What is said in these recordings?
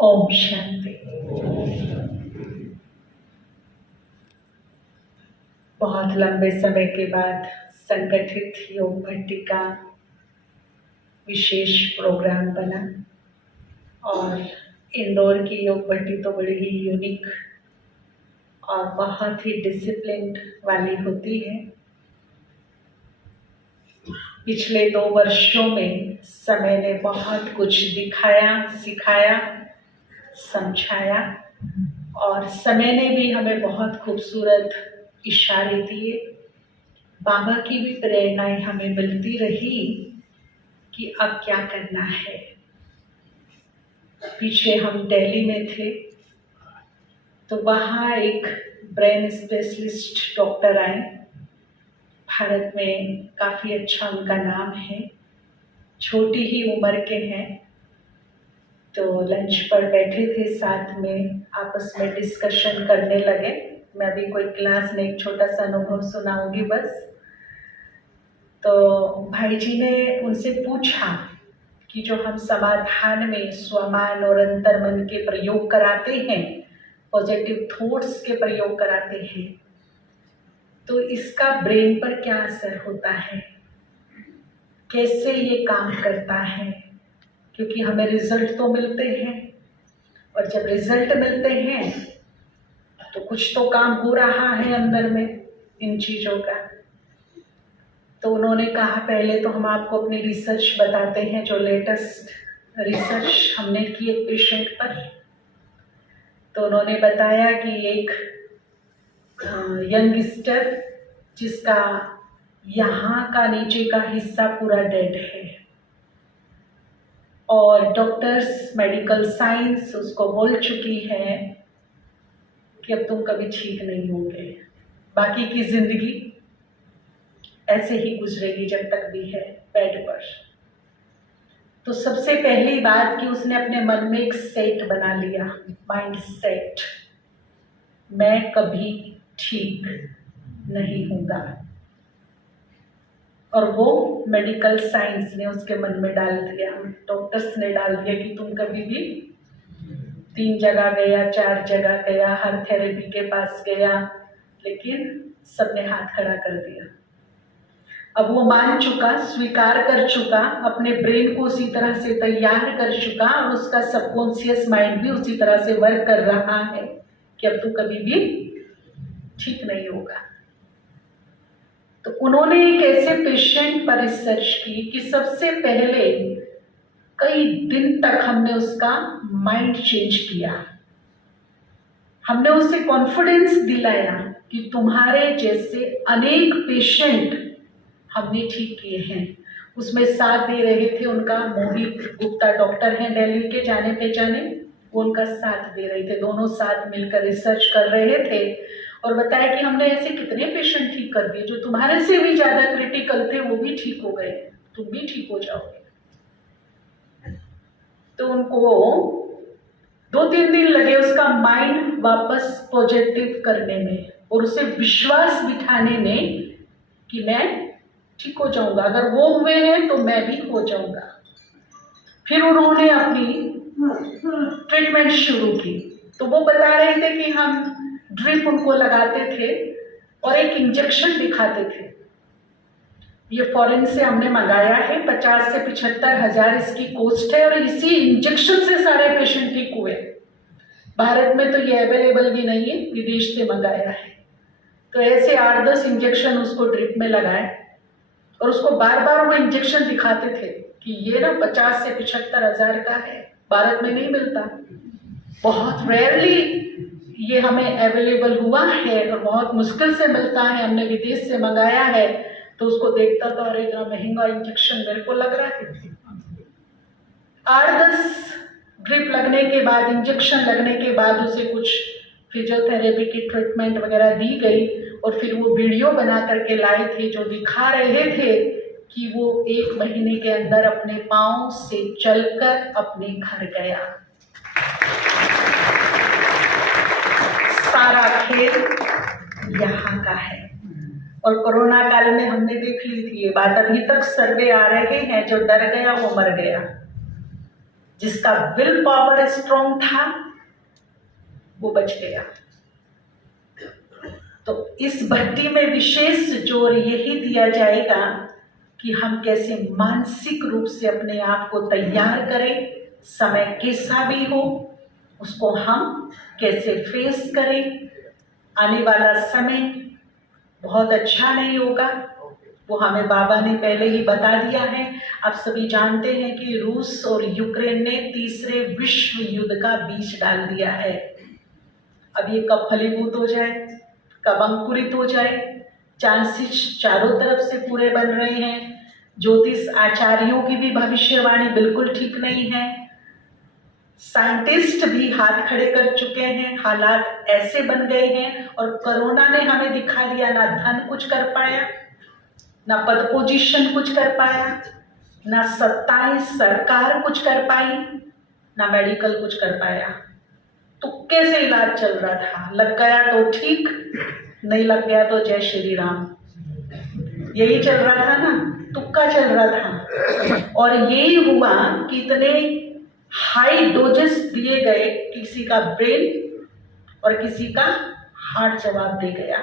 ओम शांति। बहुत लंबे समय के बाद संगठित योग भट्टी का विशेष प्रोग्राम बना और इंदौर की योग भट्टी तो बड़ी ही यूनिक और बहुत ही डिसिप्लिन वाली होती है। पिछले 2 वर्षों में समय ने बहुत कुछ दिखाया, सिखाया, समझाया और समय ने भी हमें बहुत खूबसूरत इशारे दिए। बाबा की भी प्रेरणाएं हमें मिलती रही कि अब क्या करना है। पीछे हम दिल्ली में थे तो वहाँ एक ब्रेन स्पेशलिस्ट डॉक्टर आए। भारत में काफ़ी अच्छा उनका नाम है, छोटी ही उम्र के हैं। तो लंच पर बैठे थे, साथ में आपस में डिस्कशन करने लगे। मैं भी कोई क्लास में एक छोटा सा अनुभव सुनाऊंगी बस। तो भाई जी ने उनसे पूछा कि जो हम समाधान में स्वमान और अंतर्मन के प्रयोग कराते हैं, पॉजिटिव थॉट्स के प्रयोग कराते हैं, तो इसका ब्रेन पर क्या असर होता है, कैसे ये काम करता है। क्योंकि हमें रिजल्ट तो मिलते हैं और जब रिजल्ट मिलते हैं तो कुछ तो काम हो रहा है अंदर में इन चीज़ों का। तो उन्होंने कहा पहले तो हम आपको अपनी रिसर्च बताते हैं, जो लेटेस्ट रिसर्च हमने की एक पेशेंट पर। तो उन्होंने बताया कि एक यंगस्टर जिसका यहाँ का नीचे का हिस्सा पूरा डेड है और डॉक्टर्स, मेडिकल साइंस उसको बोल चुकी है कि अब तुम कभी ठीक नहीं होंगे, बाकी की जिंदगी ऐसे ही गुजरेगी जब तक भी है बेड पर। तो सबसे पहली बात कि उसने अपने मन में एक सेट बना लिया, माइंड सेट, मैं कभी ठीक नहीं होगा। और वो मेडिकल साइंस ने उसके मन में डाल दिया, डॉक्टर्स ने डाल दिया कि तुम कभी भी 3 जगह गया, 4 जगह गया, हर थेरेपी के पास गया, लेकिन सबने हाथ खड़ा कर दिया। अब वो मान चुका, स्वीकार कर चुका, अपने ब्रेन को उसी तरह से तैयार कर चुका और उसका सबकॉन्शियस माइंड भी उसी तरह से वर्क कर रहा है कि अब तू कभी भी ठीक नहीं होगा। तो उन्होंने एक ऐसे पेशेंट पर रिसर्च की कि सबसे पहले कई दिन तक हमने उसका माइंड चेंज किया। हमने उसे कॉन्फिडेंस दिलाया कि तुम्हारे जैसे अनेक पेशेंट हमने ठीक किए हैं। उसमें साथ दे रहे थे उनका मोहित गुप्ता डॉक्टर हैं दिल्ली के, जाने पहचाने, वो उनका साथ दे रहे थे। दोनों साथ मिलकर रिसर्च कर रहे थे और बताया कि हमने ऐसे कितने पेशेंट ठीक कर दिए जो तुम्हारे से भी ज्यादा क्रिटिकल थे, वो भी ठीक हो गए, तुम भी ठीक हो जाओगे। तो उनको 2-3 दिन लगे उसका माइंड वापस पॉजिटिव करने में और उसे विश्वास बिठाने में कि मैं ठीक हो जाऊंगा, अगर वो हुए हैं तो मैं भी हो जाऊंगा। फिर उन्होंने अपनी ट्रीटमेंट शुरू की। तो वो बता रहे थे कि हम ड्रिप उनको लगाते थे और एक इंजेक्शन दिखाते थे। ये फॉरेन से हमने मंगाया है, 50 से 75 हजार इसकी कॉस्ट है और इसी इंजेक्शन से सारे पेशेंट ठीक हुए। भारत में तो ये अवेलेबल भी नहीं है, विदेश से मंगाया है। तो ऐसे 8-10 इंजेक्शन उसको ड्रिप में लगाए और उसको बार बार वो इंजेक्शन दिखाते थे कि ये ना 50 से 75 हजार का है, भारत में नहीं मिलता, बहुत रेयरली ये हमें अवेलेबल हुआ है और बहुत मुश्किल से मिलता है, हमने विदेश से मंगाया है। तो उसको देखता था, अरे इतना महंगा इंजेक्शन मेरे को लग रहा है। 8-10 ड्रिप लगने के बाद, इंजेक्शन लगने के बाद उसे कुछ फिजियोथेरेपी की ट्रीटमेंट वगैरह दी गई और फिर वो वीडियो बना करके लाए थे जो दिखा रहे थे कि वो 1 महीने के अंदर अपने पांव से चलकर अपने घर गया। सारा खेल यहाँ का है। और कोरोना काल में हमने देख ली थी ये बात, अभी तक सर्वे आ रहे हैं, जो डर गया वो मर गया। जिसका विल पावर स्ट्रॉन्ग था वो बच गया। तो इस भट्टी में विशेष जोर यही दिया जाएगा कि हम कैसे मानसिक रूप से अपने आप को तैयार करें, समय कैसा भी हो उसको हम कैसे फेस करें। आने वाला समय बहुत अच्छा नहीं होगा, वो हमें बाबा ने पहले ही बता दिया है। आप सभी जानते हैं कि रूस और यूक्रेन ने तीसरे विश्व युद्ध का बीज डाल दिया है। अब ये कब फलीभूत हो जाए, कब अंकुरित हो जाए, चांसेस चारों तरफ से पूरे बन रहे हैं। ज्योतिष आचार्यों की भी भविष्यवाणी बिल्कुल ठीक नहीं है। साइंटिस्ट भी हाथ खड़े कर चुके हैं, हालात ऐसे बन गए हैं। और कोरोना ने हमें दिखा दिया, ना धन कुछ कर पाया, ना पद पोजीशन कुछ कर पाया, ना सत्ताएं सरकार कुछ कर पाई, ना मेडिकल कुछ कर पाया। तो कैसे इलाज चल रहा था, लग गया तो ठीक, नहीं लग गया तो जय श्री राम, यही चल रहा था ना, तुक्का चल रहा था। और यही हुआ कि इतने हाई डोजेस दिए गए, किसी का ब्रेन और किसी का हार्ट जवाब दे गया,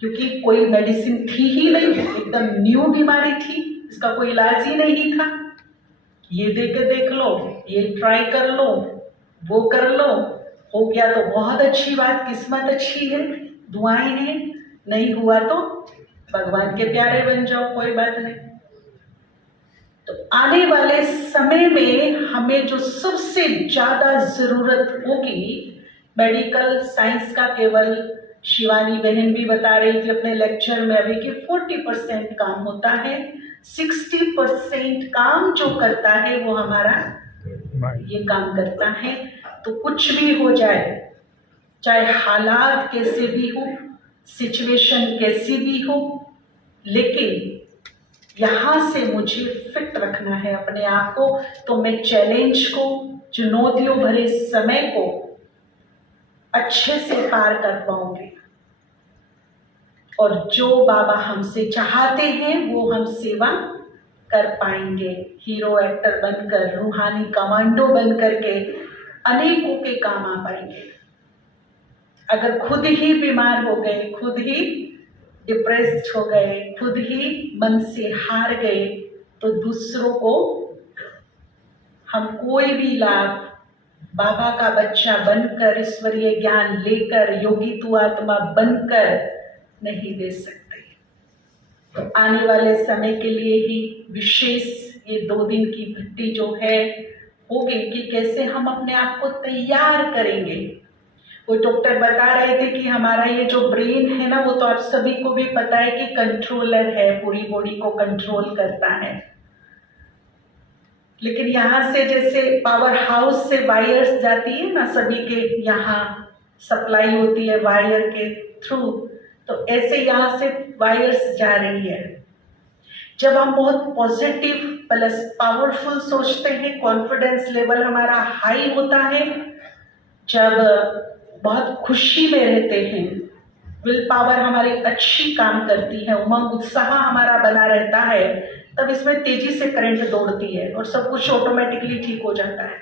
क्योंकि कोई मेडिसिन थी ही नहीं, एकदम न्यू बीमारी थी, इसका कोई इलाज ही नहीं था। ये दे के देख लो, ये ट्राई कर लो, वो कर लो, हो गया तो बहुत अच्छी बात, किस्मत अच्छी है, दुआएं हैं, नहीं हुआ तो भगवान के प्यारे बन जाओ, कोई बात नहीं। तो आने वाले समय में हमें जो सबसे ज्यादा जरूरत होगी, मेडिकल साइंस का, केवल शिवानी बहन भी बता रही थी अपने लेक्चर में अभी कि 40% काम होता है, 60% काम जो करता है वो हमारा ये काम करता है। तो कुछ भी हो जाए, चाहे हालात कैसे भी हो, सिचुएशन कैसी भी हो, लेकिन यहाँ से मुझे फिट रखना है अपने आप को। तो मैं चैलेंज को, चुनौतियों भरे समय को अच्छे से पार कर पाऊंगी। और जो बाबा हमसे चाहते हैं वो हम सेवा कर पाएंगे। हीरो एक्टर बनकर, रूहानी कमांडो बन करके अनेकों के काम आ पाएंगे। अगर खुद ही बीमार हो गए, खुद ही डिप्रेस्ड हो गए, खुद ही मन से हार गए, तो दूसरों को हम कोई भी लाभ बाबा का बच्चा बनकर, ईश्वरीय ज्ञान लेकर, योगी तू आत्मा बनकर नहीं दे सकते। तो आने वाले समय के लिए ही विशेष ये 2 दिन की भट्टी जो है होगी कि कैसे हम अपने आप को तैयार करेंगे। वो डॉक्टर बता रहे थे कि हमारा ये जो ब्रेन है ना, वो तो आप सभी को भी पता है कि कंट्रोलर है, पूरी बॉडी को कंट्रोल करता है। लेकिन यहाँ से जैसे पावर हाउस से वायर्स जाती है ना, सभी के यहाँ सप्लाई होती है वायर के थ्रू, तो ऐसे यहाँ से वायर्स जा रही है। जब हम बहुत पॉजिटिव प्लस पावरफुल सोचते हैं, कॉन्फिडेंस लेवल हमारा हाई होता है, जब बहुत खुशी में रहते हैं, विल पावर हमारी अच्छी काम करती है, उमंग उत्साह हमारा बना रहता है, तब इसमें तेजी से करंट दौड़ती है और सब कुछ ऑटोमेटिकली ठीक हो जाता है।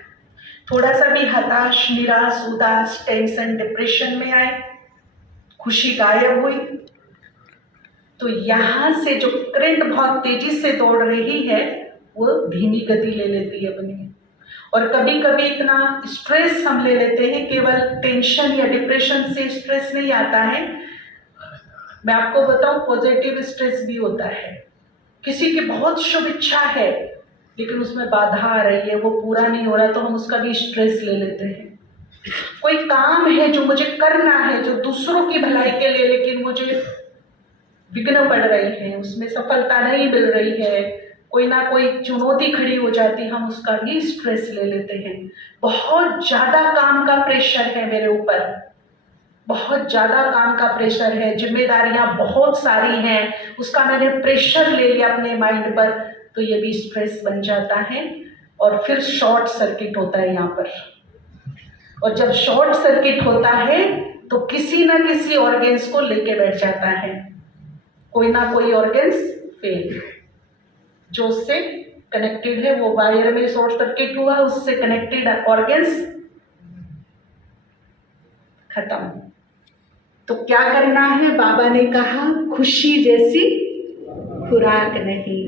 थोड़ा सा भी हताश, निराश, उदास, टेंशन, डिप्रेशन में आए, खुशी गायब हुई, तो यहाँ से जो करंट बहुत तेजी से दौड़ रही है वो धीमी गति ले लेती है अपनी। और कभी कभी इतना स्ट्रेस हम ले लेते हैं, केवल टेंशन या डिप्रेशन से स्ट्रेस नहीं आता है। मैं आपको बताऊं, पॉजिटिव स्ट्रेस भी होता है। किसी की बहुत शुभ इच्छा है लेकिन उसमें बाधा आ रही है, वो पूरा नहीं हो रहा, तो हम उसका भी स्ट्रेस ले लेते हैं। कोई काम है जो मुझे करना है, जो दूसरों की भलाई के लिए, लेकिन मुझे विघ्न पड़ रही है, उसमें सफलता नहीं मिल रही है, कोई ना कोई चुनौती खड़ी हो जाती, हम उसका भी स्ट्रेस ले लेते हैं। बहुत ज्यादा काम का प्रेशर है मेरे ऊपर, बहुत ज्यादा काम का प्रेशर है, जिम्मेदारियां बहुत सारी हैं, उसका मैंने प्रेशर ले लिया अपने माइंड पर, तो ये भी स्ट्रेस बन जाता है और फिर शॉर्ट सर्किट होता है यहाँ पर। और जब शॉर्ट सर्किट होता है तो किसी ना किसी ऑर्गेन्स को लेके बैठ जाता है, कोई ना कोई ऑर्गेन्स फेल, जो उससे कनेक्टेड है, वो वायर में शॉर्ट सर्किट हुआ, उससे कनेक्टेड ऑर्गन्स खत्म। तो क्या करना है? बाबा ने कहा खुशी जैसी खुराक नहीं,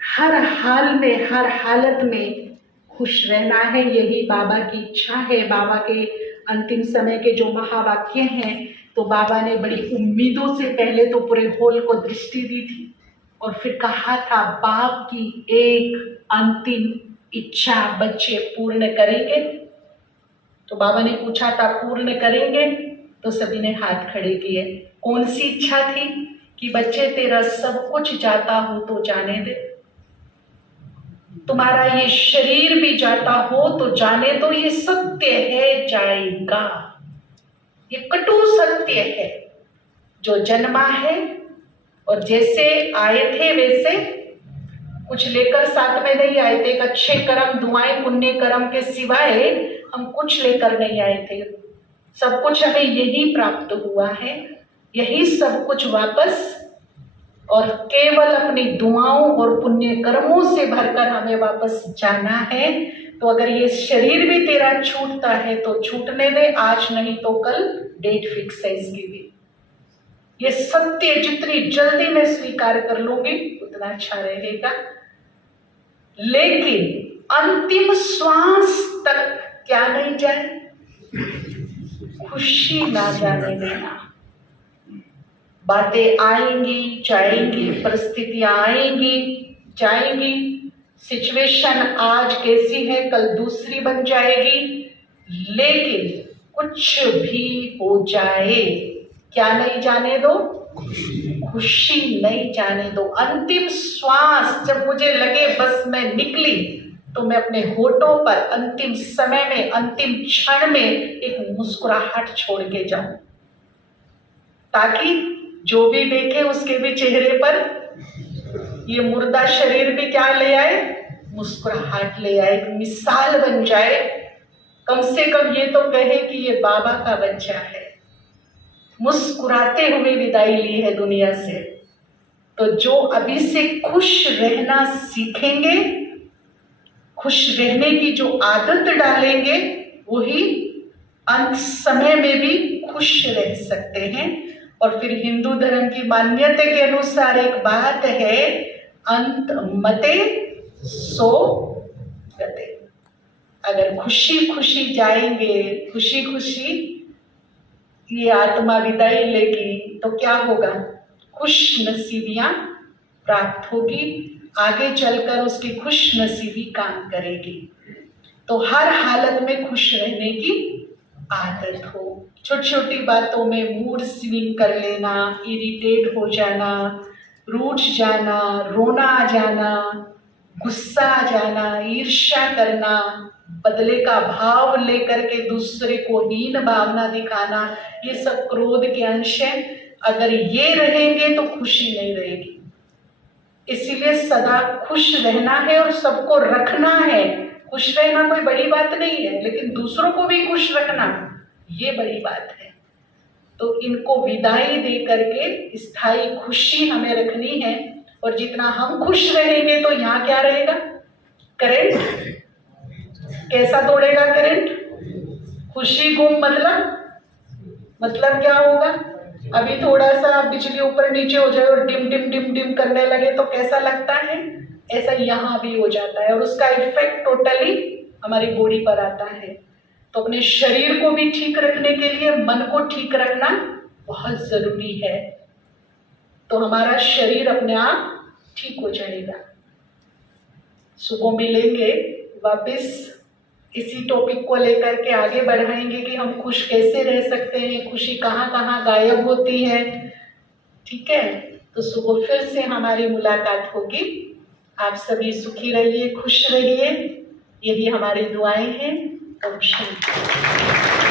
हर हाल में हर हालत में खुश रहना है। यही बाबा की इच्छा है। बाबा के अंतिम समय के जो महावाक्य हैं, तो बाबा ने बड़ी उम्मीदों से पहले तो पूरे होल को दृष्टि दी थी और फिर कहा था बाप की एक अंतिम इच्छा बच्चे पूर्ण करेंगे। तो बाबा ने पूछा था पूर्ण करेंगे? तो सभी ने हाथ खड़े किए। कौन सी इच्छा थी? कि बच्चे तेरा सब कुछ जाता हो तो जाने दे, तुम्हारा ये शरीर भी जाता हो तो जाने दो, ये सत्य है, जाएगा। ये कटु सत्य है। जो जन्मा है और जैसे आए थे वैसे कुछ लेकर साथ में नहीं आए थे। एक अच्छे कर्म, दुआएं, पुण्य कर्म के सिवाय हम कुछ लेकर नहीं आए थे। सब कुछ हमें यही प्राप्त हुआ है, यही सब कुछ वापस, और केवल अपनी दुआओं और पुण्य कर्मों से भरकर हमें वापस जाना है। तो अगर ये शरीर भी तेरा छूटता है तो छूटने दे, आज नहीं तो कल डेट फिक्स है इसकी भी। ये सत्य जितनी जल्दी मैं स्वीकार कर लूंगी उतना अच्छा रहेगा। लेकिन अंतिम श्वास तक क्या नहीं जाए? खुशी ना जाने देना। बातें आएंगी जाएंगी, परिस्थितियां आएंगी जाएंगी, सिचुएशन आज कैसी है कल दूसरी बन जाएगी, लेकिन कुछ भी हो जाए क्या नहीं जाने दो? खुशी नहीं जाने दो। अंतिम श्वास जब मुझे लगे बस मैं निकली, तो मैं अपने होठों पर अंतिम समय में, अंतिम क्षण में एक मुस्कुराहट छोड़ के जाऊं, ताकि जो भी देखे उसके भी चेहरे पर ये मुर्दा शरीर भी क्या ले आए? मुस्कुराहट ले आए, एक मिसाल बन जाए। कम से कम ये तो कहे कि ये बाबा का बच्चा है, मुस्कुराते हुए विदाई ली है दुनिया से। तो जो अभी से खुश रहना सीखेंगे, खुश रहने की जो आदत डालेंगे, वही अंत समय में भी खुश रह सकते हैं। और फिर हिंदू धर्म की मान्यता के अनुसार एक बात है, अंत मते सो गते। अगर खुशी खुशी जाएंगे, खुशी खुशी ये आत्मा विदाई लेगी, तो क्या होगा? खुश नसीबियां प्राप्त होगी, आगे चलकर उसकी खुश नसीबी काम करेगी। तो हर हालत में खुश रहने की आदत हो। छोटी छोटी बातों में मूड स्विंग कर लेना, इरिटेट हो जाना, रूठ जाना, रोना आ जाना, गुस्सा आ जाना, ईर्ष्या करना, बदले का भाव लेकर के दूसरे को हीन भावना दिखाना, ये सब क्रोध के अंश हैं। अगर ये रहेंगे तो खुशी नहीं रहेगी। इसीलिए सदा खुश रहना है और सबको रखना है। खुश रहना कोई बड़ी बात नहीं है, लेकिन दूसरों को भी खुश रखना ये बड़ी बात है। तो इनको विदाई दे करके स्थायी खुशी हमें रखनी है। और जितना हम खुश रहेंगे तो यहाँ क्या रहेगा? करंट कैसा दौड़ेगा? करंट खुशी गुम मतलब क्या होगा? अभी थोड़ा सा बिजली ऊपर नीचे हो जाए और डिम डिम डिम डिम करने लगे तो कैसा लगता है? ऐसा यहाँ भी हो जाता है और उसका इफेक्ट टोटली हमारी बॉडी पर आता है। तो अपने शरीर को भी ठीक रखने के लिए मन को ठीक रखना बहुत जरूरी है, तो हमारा शरीर अपने आप ठीक हो जाएगा। सुबह मिलेंगे वापस इसी टॉपिक को लेकर के आगे बढ़ाएंगे कि हम खुश कैसे रह सकते हैं, खुशी कहाँ कहाँ गायब होती है। ठीक है, तो सुबह फिर से हमारी मुलाकात होगी। आप सभी सुखी रहिए, खुश रहिए, यही हमारी दुआएं हैं। ओम शांति।